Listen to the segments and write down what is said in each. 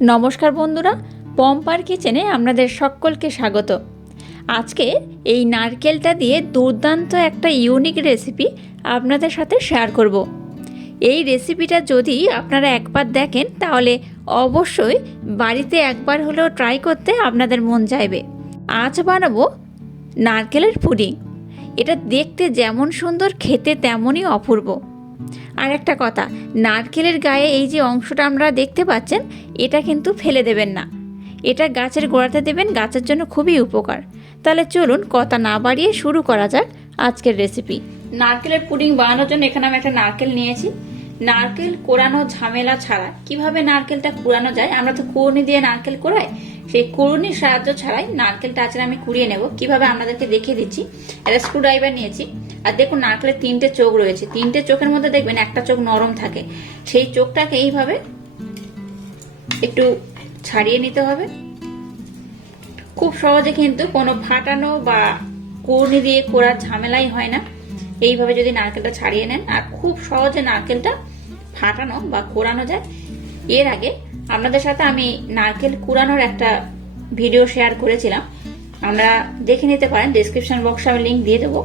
নমস্কার বন্ধুরা, পম্পার কিচেনে আপনাদের সকলকে স্বাগত। আজকে এই নারকেলটা দিয়ে দুর্দান্ত একটা ইউনিক রেসিপি আপনাদের সাথে শেয়ার করব। এই রেসিপিটা যদি আপনারা একবার দেখেন তাহলে অবশ্যই বাড়িতে একবার হলেও ট্রাই করতে আপনাদের মন চাইবে। আজ বানাবো নারকেলের পুডিং। এটা দেখতে যেমন সুন্দর, খেতে তেমনই অপূর্ব। আর একটা কথা, নারকেলের গায়ে এই যে অংশটা আপনারা দেখতে পাচ্ছেন, এটা কিন্তু ফেলে দেবেন না, এটা গাছের গোড়াতে দেবেন, গাছের জন্য খুবই উপকার। তাহলে চলুন কথা না বাড়িয়ে শুরু করা যাক আজকের রেসিপি। নারকেলের পুডিং বানানোর জন্য এখানে আমি একটা নারকেল নিয়েছি। নারকেল কোরানো ঝামেলা ছাড়া কিভাবে নারকেলটা কুড়ানো যায়, আমরা তো কুড়ুনি দিয়ে নারকেল কোড়াই, সেই কুড়ুনির সাহায্য ছাড়াই নারকেলটা আজকে আমি কুড়িয়ে নেব। কিভাবে আপনাদেরকে দেখিয়ে দিচ্ছি। একটা স্ক্রু ড্রাইভার নিয়েছি, আর দেখুন নারকেলের 3টে চোখ রয়েছে। 3টে চোখের মধ্যে দেখবেন একটা চোখ নরম থাকে, সেই চোখটাকে এইভাবে একটু ছাড়িয়ে নিতে হবে। খুব সহজে কিন্তু কোনো ফাটানো বা কুড়ুনি দিয়ে কোড়ার ঝামেলাই হয় না। এইভাবে যদি নারকেলটা ছাড়িয়ে নেন, আর খুব সহজে নারকেলটা ফাটানো বা কোড়ানো যায়। এর আগে আপনাদের সাথে আমি নারকেল কুড়ানোর একটা ভিডিও শেয়ার করেছিলাম, আমরা দেখে নিতে পারেন, ডেসক্রিপশন বক্সে আমি লিঙ্ক দিয়ে দেবো।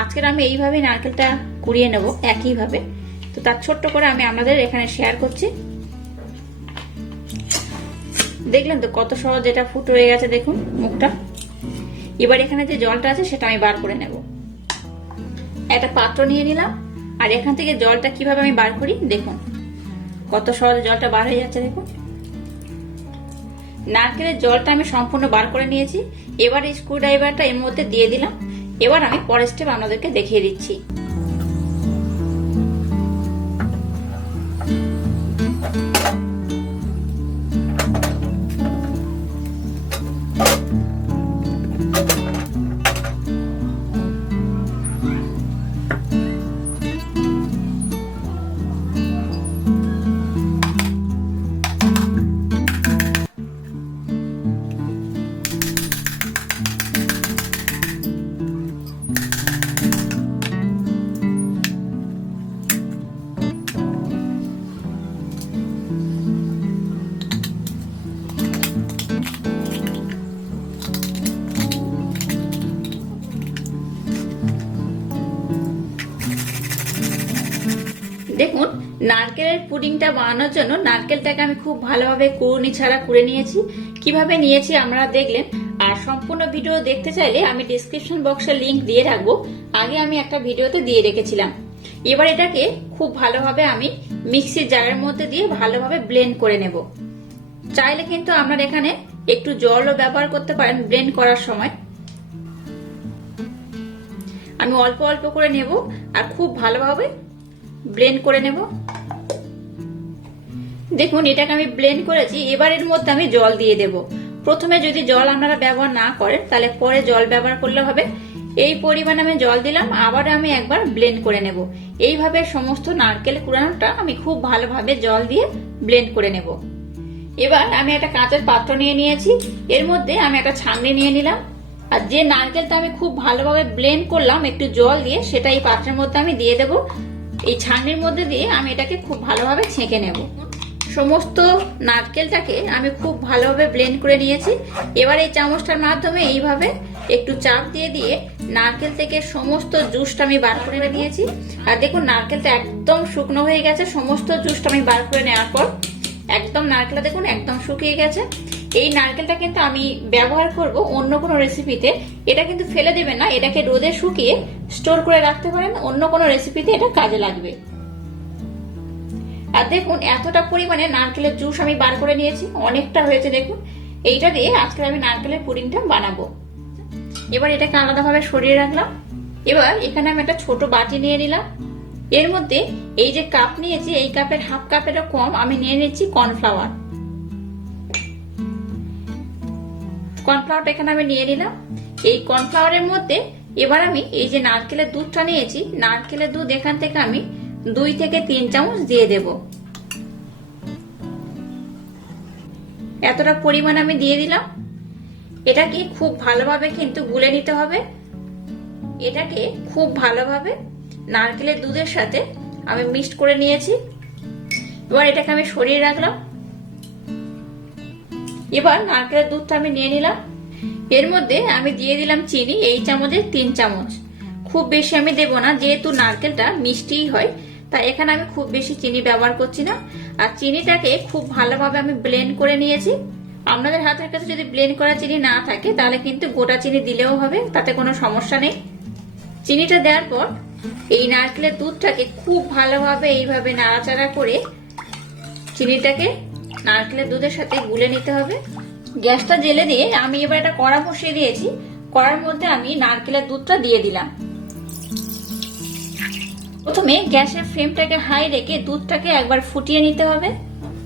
আজকের আমি এইভাবেই নারকেলটা কুড়িয়ে নেব একইভাবে। তো তার ছোট্ট করে আমি আপনাদের এখানে শেয়ার করছি। দেখলেন তো কত সহজ, এটা ফুটো হয়ে গেছে, দেখুন মুখটা। এবার এখানে যে জলটা আছে সেটা আমি বার করে নেব। একটা পাত্র নিয়ে নিলাম, আর এখান থেকে জলটা কিভাবে আমি বার করি দেখুন, কত সহজে জলটা বার হয়ে যাচ্ছে। দেখুন নারকেলের জলটা আমি সম্পূর্ণ বার করে নিয়েছি। এবার এই স্ক্রু ড্রাইভারটা এর মধ্যে দিয়ে দিলাম। এবার আমি পরের স্টেপ আপনাদেরকে দেখিয়ে দিচ্ছি। দেখুন নারকেলের পুডিংটা বানানোর জন্য নারকেলটাকে আমি খুব ভালোভাবে কুড়ুনি ছাড়া কুড়ে নিয়েছি। কিভাবে নিয়েছি আপনারা দেখলেন। আর সম্পূর্ণ ভিডিও দেখতে চাইলে আমি ডেসক্রিপশন বক্সে লিংক দিয়ে রাখবো, আগে আমি একটা ভিডিওতে দিয়ে রেখেছিলাম। এবার এটাকে খুব ভালোভাবে আমি মিক্সির জারের মধ্যে দিয়ে ভালোভাবে ব্লেন্ড করে নেব। চাইলে কিন্তু আপনারা এখানে একটু জলও ব্যবহার করতে পারেন ব্লেন্ড করার সময়। আমি অল্প অল্প করে নেব আর খুব ভালোভাবে ব্লেন্ড করে নেব। দেখুন এটাকে আমি ব্লেন্ড করেছি। এবার এর মধ্যে আমি জল দিয়ে দেব। প্রথমে যদি জল আপনারা ব্যবহার না করেন তাহলে পরে জল ব্যবহার করলে হবে। এই পরিমাণে আমি জল দিলাম, আবার আমি একবার ব্লেন্ড করে নেব। এইভাবে সমস্ত নারকেল কুড়ানোটা আমি খুব ভালোভাবে জল দিয়ে ব্লেন্ড করে নেব। এবার আমি একটা কাঁচের পাত্র নিয়ে নিয়েছি, এর মধ্যে আমি একটা ছাঁকনি নিয়ে নিলাম। আর যে নারকেলটা আমি খুব ভালোভাবে ব্লেন্ড করলাম একটু জল দিয়ে, সেটা এই পাত্রের মধ্যে আমি দিয়ে দেবো। এই ছাঁকনির মধ্যে দিয়ে আমি এটাকে খুব ভালোভাবে ছেঁকে নেব। সমস্ত নারকেলটাকে আমি খুব ভালোভাবে ব্লেন্ড করে নিয়েছি। এবার এই চামচটার মাধ্যমে এইভাবে একটু চাপ দিয়ে দিয়ে নারকেল থেকে সমস্ত জুসটা আমি বার করে নিয়েছি। আর দেখুন নারকেলটা একদম শুকনো হয়ে গেছে। সমস্ত জুসটা আমি বার করে নেওয়ার পর একদম নারকেলটা দেখুন একদম শুকিয়ে গেছে। এই নারকেলটা কিন্তু আমি ব্যবহার করব অন্য কোনো রেসিপিতে। এটা কিন্তু ফেলে দেবেন না, এটাকে রোদে শুকিয়ে স্টোর করে রাখতে পারেন, অন্য কোনো রেসিপিতে এটা কাজে লাগবে। আর দেখুন এতটা পরিমাণে নারকেলের জুস আমি বার করে নিয়েছি, অনেকটা হয়েছে। দেখুন এইটা দিয়ে আজকে আমি নারকেলের পুডিংটা বানাবো। এবার এটাকে আলাদাভাবে সরিয়ে রাখলাম। এবার এখানে আমি একটা ছোট বাটি নিয়ে নিলাম। এর মধ্যে এই যে কাপ নিয়েছি, এই কাপের হাফ কাপেরও কম আমি নিয়ে নিচ্ছি কর্নফ্লাওয়ার। কর্নফ্লাওয়ারটা এখানে আমি নিয়ে নিলাম। এই কর্নফ্লাওয়ারের মধ্যে এবার আমি এই যে নারকেলের দুধটা নিয়েছি, নারকেলের দুধ এখান থেকে আমি 2 থেকে 3 চামচ দিয়ে দেব। এতটা পরিমাণ আমি দিয়ে দিলাম। এটাকে খুব ভালোভাবে কিন্তু গুলে নিতে হবে। এটাকে খুব ভালোভাবে নারকেলের দুধের সাথে আমি মিক্সড করে নিয়েছি। এবার এটাকে আমি সরিয়ে রাখলাম। এবার নারকেলের দুধটা আমি নিয়ে নিলাম। এর মধ্যে আমি দিয়ে দিলাম চিনি, এই চামচে 3 চামচ। খুব বেশি আমি দেবো না, যেহেতু নারকেলটা মিষ্টিই হয়, তাই এখানে আমি খুব বেশি চিনি ব্যবহার করছি না। আর চিনিটাকে খুব ভালোভাবে আমি ব্লেন্ড করে নিয়েছি। আপনাদের হাতের কাছে যদি ব্লেন্ড করা চিনি না থাকে তাহলে কিন্তু গোটা চিনি দিলেও হবে, তাতে কোনো সমস্যা নেই। চিনিটা দেওয়ার পর এই নারকেলের দুধটাকে খুব ভালোভাবে এইভাবে নাড়াচাড়া করে চিনিটাকে নারকেলের দুধের সাথে গুলে নিতে হবে। গ্যাসটা জেলে দিয়ে আমি এবার একটা কড়া বসিয়ে দিয়েছি। কড়ার মধ্যে আমি নারকেলের দুধটা দিয়ে দিলাম। প্রথমে গ্যাসের ফ্লেমটাকে হাই রেখে দুধটাকে একবার ফুটিয়ে নিতে হবে,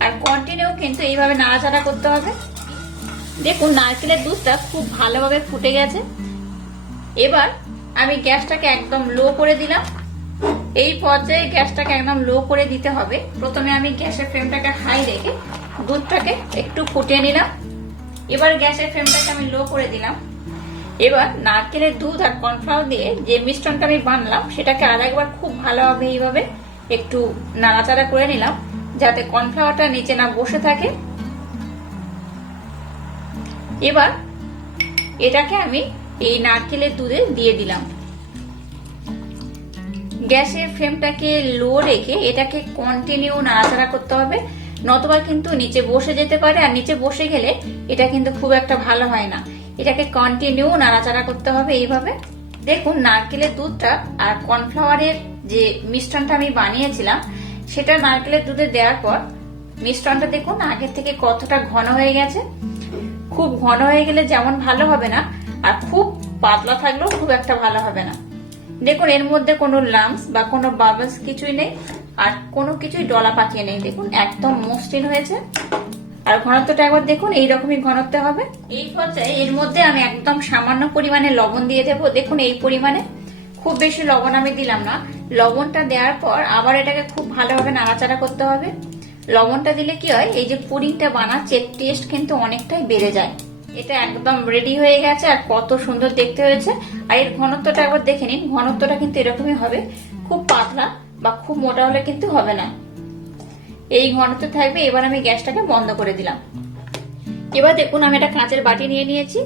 আর কন্টিনিউ কিন্তু এইভাবে নাড়াচাড়া করতে হবে। দেখুন নারকেলের দুধটা খুব ভালোভাবে ফুটে গেছে। এবার আমি গ্যাসটাকে একদম লো করে দিলাম। এই পর্যায়ে গ্যাসটাকে একদম লো করে দিতে হবে। প্রথমে আমি গ্যাসের ফ্লেমটাকে হাই রেখে দুধটাকে একটু ফুটিয়ে নিলাম। এবার গ্যাসের ফ্লেমটাকে আমি লো করে দিলাম। এবার নারকেলের দুধ আর কর্নফ্লাওয়ার দিয়ে যে মিশ্রণটা আমি বানালাম সেটাকে আরেকবার খুব ভালোভাবে এইভাবে একটু নাড়াচাড়া করে নিলাম, যাতে কর্নফ্লাওয়ারটা নিচে না বসে থাকে। এবার এটাকে আমি এই নারকেলের দুধে দিয়ে দিলাম। গ্যাসের ফ্লেমটাকে লো রেখে এটাকে কন্টিনিউ নাড়াচাড়া করতে হবে, নতুবা কিন্তু নিচে বসে যেতে পারে, আর নিচে বসে গেলে এটা কিন্তু খুব একটা ভালো হয় না। এটাকে কন্টিনিউ নাড়াচাড়া করতে হবে এইভাবে। দেখুন নারকেলের দুধটা আর কর্নফ্লাওয়ারের যে মিশ্রণটা আমি বানিয়েছিলাম সেটা নারকেলের দুধে দেওয়ার পর মিশ্রণটা দেখুন আগের থেকে কতটা ঘন হয়ে গেছে। খুব ঘন হয়ে গেলে যেমন ভালো হবে না, আর খুব পাতলা থাকলেও খুব একটা ভালো হবে না। দেখুন এর মধ্যে কোনো লাম্পস বা কোনো বাবলস কিছুই নেই, আর কোনো কিছুই ডলা পাকিয়ে নেই। দেখুন একদম মসৃণ হয়েছে। আর ঘনত্বটা একবার দেখুন, এইরকমই ঘনত্ব হবে। এই পর্যায়ে এর মধ্যে আমি একদম সামান্য পরিমাণে লবণ দিয়ে দেবো। দেখুন এই পরিমাণে, খুব বেশি লবণ আমি দিলাম না। লবণটা দেওয়ার পর আবার এটাকে খুব ভালোভাবে নাড়াচাড়া করতে হবে। লবণটা দিলে কি হয়, এই যে পুডিংটা বানাচ্ছে টেস্ট কিন্তু অনেকটাই বেড়ে যায়। এটা একদম রেডি হয়ে গেছে, আর কত সুন্দর দেখতে হয়েছে। আর এর ঘনত্বটা একবার দেখে নিন, ঘনত্বটা কিন্তু এরকমই হবে, খুব পাতলা বা খুব মোটা হলে কিন্তু হবে না, এই ঘনত্ব থাকবে। এবার আমি গ্যাসটাকে বন্ধ করে দিলাম। এবার দেখুন আমি একটা কাঁচের বাটি নিয়ে নিয়েছি।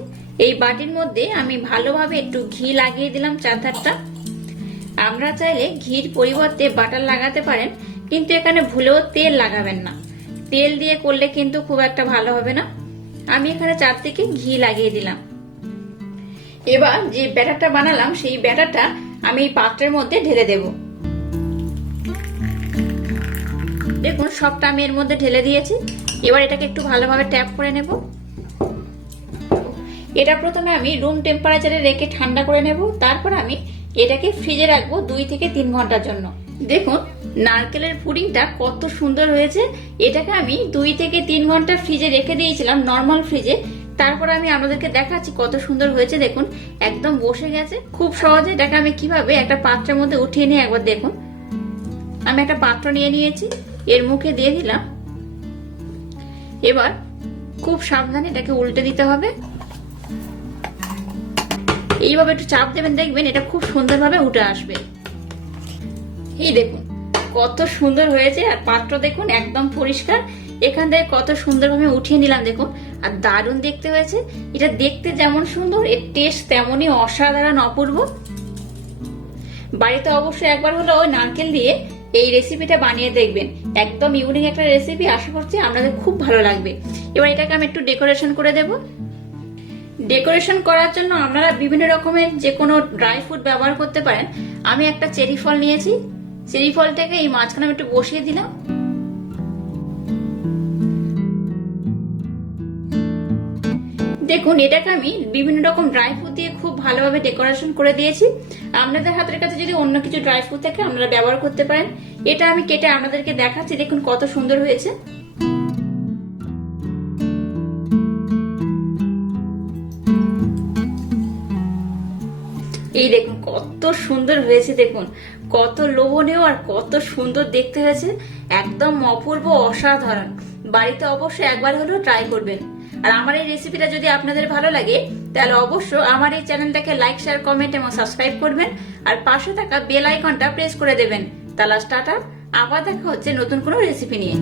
এই বাটির মধ্যে আমি ভালোভাবে একটু ঘি লাগিয়ে দিলাম চারধারটা। আপনারা চাইলে ঘির পরিবর্তে বাটার লাগাতে পারেন, কিন্তু এখানে ভুলেও তেল লাগাবেন না। তেল দিয়ে করলে কিন্তু খুব একটা ভালো হবে না। আমি এখানে চারদিকে ঘি লাগিয়ে দিলাম। এবার যে ব্যাটারটা বানালাম সেই ব্যাটারটা আমি এই পাত্রের মধ্যে ঢেলে দেব। দেখুন সবটা আমি এর মধ্যে ঢেলে দিয়েছি। এবার এটাকে একটু ভালোভাবে ট্যাপ করে নেব। এটা প্রথমে আমি রুম টেম্পারেচারে রেখে ঠান্ডা করে নেব, তারপর আমি এটাকে ফ্রিজে রাখবো 2 থেকে 3 ঘন্টার জন্য। দেখুন নারকেলের পুডিংটা কত সুন্দর হয়েছে। এটাকে আমি 2 থেকে 3 ঘন্টা ফ্রিজে রেখে দিয়েছিলাম, নর্মাল ফ্রিজে। তারপর আমি আপনাদেরকে দেখাচ্ছি কত সুন্দর হয়েছে। দেখুন একদম বসে গেছে। খুব সহজে এটাকে আমি কিভাবে একটা পাত্রের মধ্যে উঠিয়ে নিয়ে একবার দেখুন। আমি একটা পাত্র নিয়ে নিয়েছি, এর মুখে দিয়ে দিলাম। এবার খুব সাবধানে এটাকে উল্টে দিতে হবে। এইভাবে একটু চাপ দেবেন, দেখবেন এটা খুব সুন্দরভাবে উঠে আসবে। এই দেখুন কত সুন্দর হয়েছে। আর পাত্র দেখুন একদম পরিষ্কার। এখান থেকে কত সুন্দরভাবে উঠিয়ে নিলাম দেখুন, আর দারুণ দেখতে হয়েছে। এটা দেখতে যেমন সুন্দর, এর টেস্ট তেমনই অসাধারণ, অপূর্ব। বাড়িতে অবশ্যই একবার হলো ওই নারকেল দিয়ে এই রেসিপিটা বানিয়ে দেখবেন। একদম ইউনিক একটা রেসিপি, আশা করছি আপনাদের খুব ভালো লাগবে। এবার এটাকে আমি একটু ডেকোরেশন করে দেব। ডেকোরেশন করার জন্য আপনারা বিভিন্ন রকমের যে কোনো ড্রাই ফ্রুট ব্যবহার করতে পারেন। আমি একটা চেরি ফল নিয়েছি, চেরি ফলটাকে এই মাঝখানে আমি একটু বসিয়ে দিলাম। দেখুন এটাকে আমি বিভিন্ন রকম ড্রাই ফ্রুট দিয়ে খুব ভালোভাবে ডেকোরেশন করে দিয়েছি। আপনাদের হাতের কাছে যদি অন্য কিছু ড্রাই ফ্রুট থাকে আপনারা ব্যবহার করতে পারেন। এটা আমি কেটে আপনাদেরকে দেখাচ্ছি, দেখুন কত সুন্দর হয়েছে। এই দেখুন কত সুন্দর হয়েছে। দেখুন কত লোভনীয় আর কত সুন্দর দেখতে হয়েছে, একদম অপূর্ব, অসাধারণ। বাড়িতে অবশ্যই একবার হলেও ট্রাই করবেন। আর আমার এই রেসিপিটা যদি আপনাদের ভালো লাগে তাহলে অবশ্যই আমার এই চ্যানেলটাকে লাইক, শেয়ার, কমেন্ট এবং সাবস্ক্রাইব করবেন, আর পাশে থাকা বেল আইকনটা প্রেস করে দেবেন। তাহলে টাটা, আবার দেখা হচ্ছে নতুন কোনো রেসিপি নিয়ে।